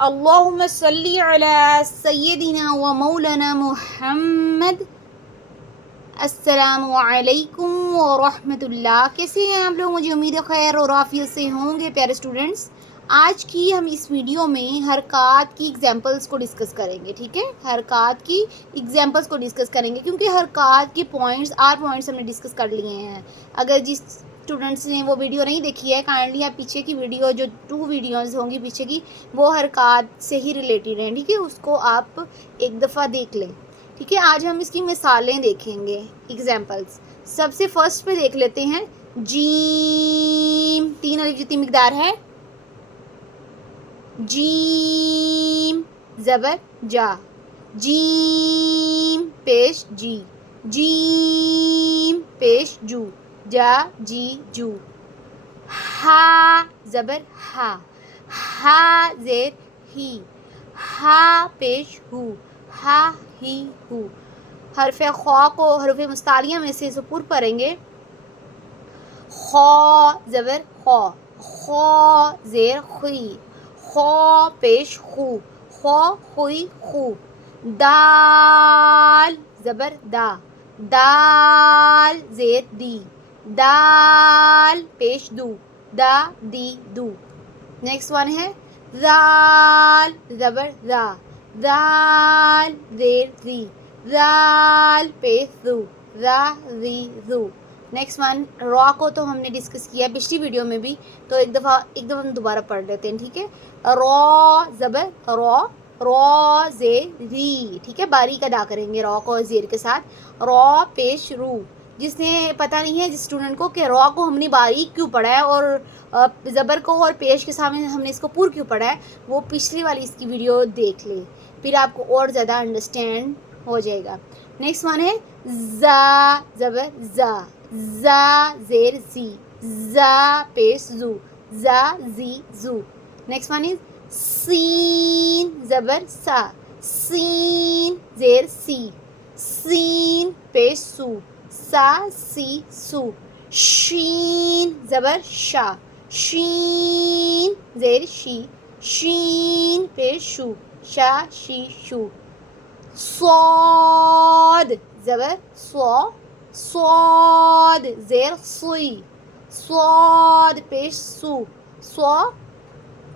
اللہم صلی علی سیدنا و مولانا محمد۔ السلام علیکم ورحمۃ اللہ۔ کیسے ہیں آپ لوگ؟ مجھے امید ہے خیر اور عافیت سے ہوں گے پیارے اسٹوڈنٹس۔ آج کی ہم اس ویڈیو میں حرکات کی ایگزامپلس کو ڈسکس کریں گے، ٹھیک ہے؟ حرکات کی ایگزامپلس کو ڈسکس کریں گے کیونکہ حرکات کے پوائنٹس ہم نے ڈسکس کر لیے ہیں۔ اگر جس اسٹوڈنٹس نے وہ ویڈیو نہیں دیکھی ہے، کائنڈلی آپ پیچھے کی ویڈیو جو 2 ویڈیوز ہوں گی پیچھے کی، وہ حرکات سے ہی ریلیٹڈ ہیں، ٹھیک ہے؟ اس کو آپ ایک دفعہ دیکھ لیں، ٹھیک ہے؟ آج ہم اس کی مثالیں دیکھیں گے، ایگزامپلس۔ سب سے فرسٹ پہ دیکھ لیتے ہیں جیم، 3 الف جتنی مقدار ہے، جیم زبر جا، جیم پیش جی، جیم پیش جو، جا جی جو۔ ہا زبر ہا، ہا زیر ہی، ہا پیش ہو، ہا ہی ہو۔ حرف خا کو حروف مستعلیہ میں سے پر پڑھیں گے۔ خا زبر خا، خا زیر خی، خا پیش خو، خا خوئی خو۔ دال زبر دا، دال زیر دی، دال پیش دو، دا دی دو۔ نیکسٹ ون ہے ذال زبر ذا، ذال زیر زی، ذال پیش ذو، ذا زی ذو۔ نیکسٹ ون را کو تو ہم نے ڈسکس کیا پچھلی ویڈیو میں بھی، تو ایک دفعہ ہم دوبارہ پڑھ لیتے ہیں، ٹھیک ہے؟ را زبر را، را زیر ری، ٹھیک ہے؟ باریک ادا کریں گے را کو زیر کے ساتھ۔ را پیش رو۔ جس نے پتہ نہیں ہے جس اسٹوڈنٹ کو کہ را کو ہم نے باریک کیوں پڑھا ہے اور زبر کو اور پیش کے سامنے ہم نے اس کو پور کیوں پڑھا ہے، وہ پچھلی والی اس کی ویڈیو دیکھ لیں، پھر آپ کو اور زیادہ انڈرسٹینڈ ہو جائے گا۔ نیکسٹ ون ہے زا زبر زا، زا زیر زی، زا پیش زو، زا زی زو۔ نیکسٹ ون از سین زبر سا، سین زیر سی، سین پیش سو، سا سی سو۔ شین زبر شا، شین زیر شی، شین پیش شو، شا شی شو۔ صاد زبر صا، صاد زیر صی، صاد پیش سو، صا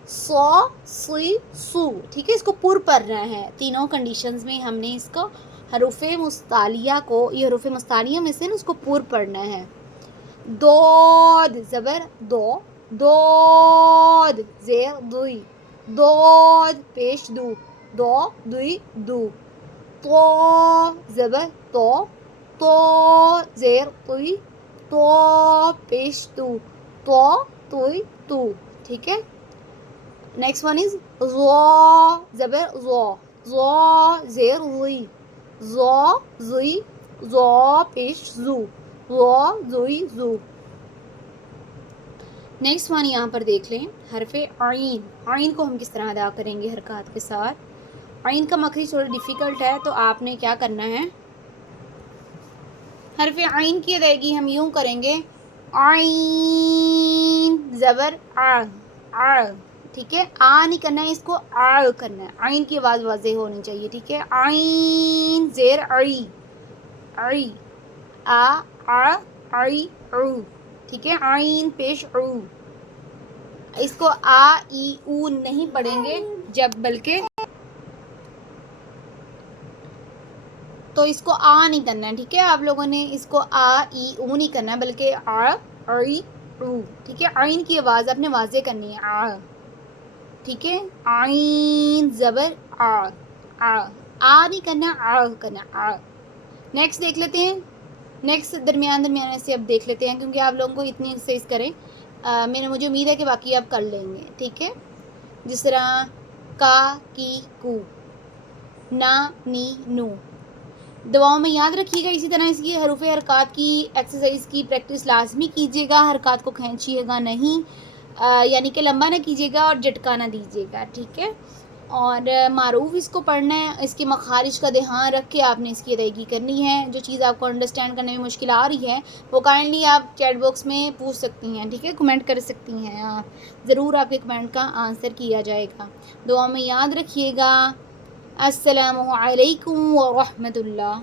صا سی سو، ٹھیک ہے؟ اس کو پر پڑھنا ہے۔ تینوں کنڈیشنز میں ہم نے اس کو حروف مستعلیہ کو، یہ حروف مستعلیہ میں سے نا اس کو پر پڑھنا ہے۔ دود زبر دو، دود زیر دوئی، دود پیش دو، دو دوئی دو۔ تو زبر تو، تو زیر توئی، تو پیش تو، تو توئی تو، ٹھیک ہے؟ نیکسٹ ون از زا زبر زا، زا زیر زی، زا زی، زا پیش زو، زا زوئی زو۔ نیکسٹ ون یہاں پر دیکھ لیں حرف عین، عین کو ہم کس طرح ادا کریں گے حرکات کے ساتھ۔ عین کا مخرج تھوڑا ڈیفیکلٹ ہے، تو آپ نے کیا کرنا ہے، حرف عین کی ادائیگی ہم یوں کریں گے، عین زبر آ، آ، ٹھیک ہے؟ آ نہیں کرنا ہے، اس کو آ کرنا ہے، عین کی آواز واضح ہونی چاہیے، ٹھیک ہے؟ عین زیر عی، عی، آ آ عی عو، ٹھیک ہے؟ عین پیش عو۔ اس کو آ ای او نہیں پڑھیں گے جب، بلکہ تو اس کو آ نہیں کرنا ہے، ٹھیک ہے؟ آپ لوگوں نے اس کو آ ای او نہیں کرنا ہے، بلکہ آ عی عو، ٹھیک ہے؟ عین کی آواز آپ نے واضح کرنی ہے، آ، ٹھیک ہے؟ عین زبر آ، آ، آ نہیں کرنا، آ کرنا، آ۔ نیکسٹ دیکھ لیتے ہیں، نیکسٹ درمیان سے اب دیکھ لیتے ہیں، کیونکہ آپ لوگوں کو اتنی ایکسرسائز کریں، مجھے امید ہے کہ باقی آپ کر لیں گے، ٹھیک ہے؟ جس طرح کا کی کو، نا نی نو۔ دعاؤں میں یاد رکھیے گا، اسی طرح اس کی حروف حرکات کی ایکسرسائز کی پریکٹس لازمی کیجیے گا، حرکات کو کھینچیے گا نہیں، یعنی کہ لمبا نہ کیجیے گا اور جھٹکا نہ دیجیے گا، ٹھیک ہے؟ اور معروف اس کو پڑھنا ہے، اس کے مخارج کا دھیان رکھ کے آپ نے اس کی ادائیگی کرنی ہے. جو چیز آپ کو انڈرسٹینڈ کرنے میں مشکل آ رہی ہے وہ کائنڈلی آپ چیٹ باکس میں پوچھ سکتی ہیں، ٹھیک ہے، کمنٹ کر سکتی ہیں، ضرور آپ کے کمنٹ کا آنسر کیا جائے گا. دعا میں یاد رکھیے گا. السلام علیکم ورحمۃ اللہ.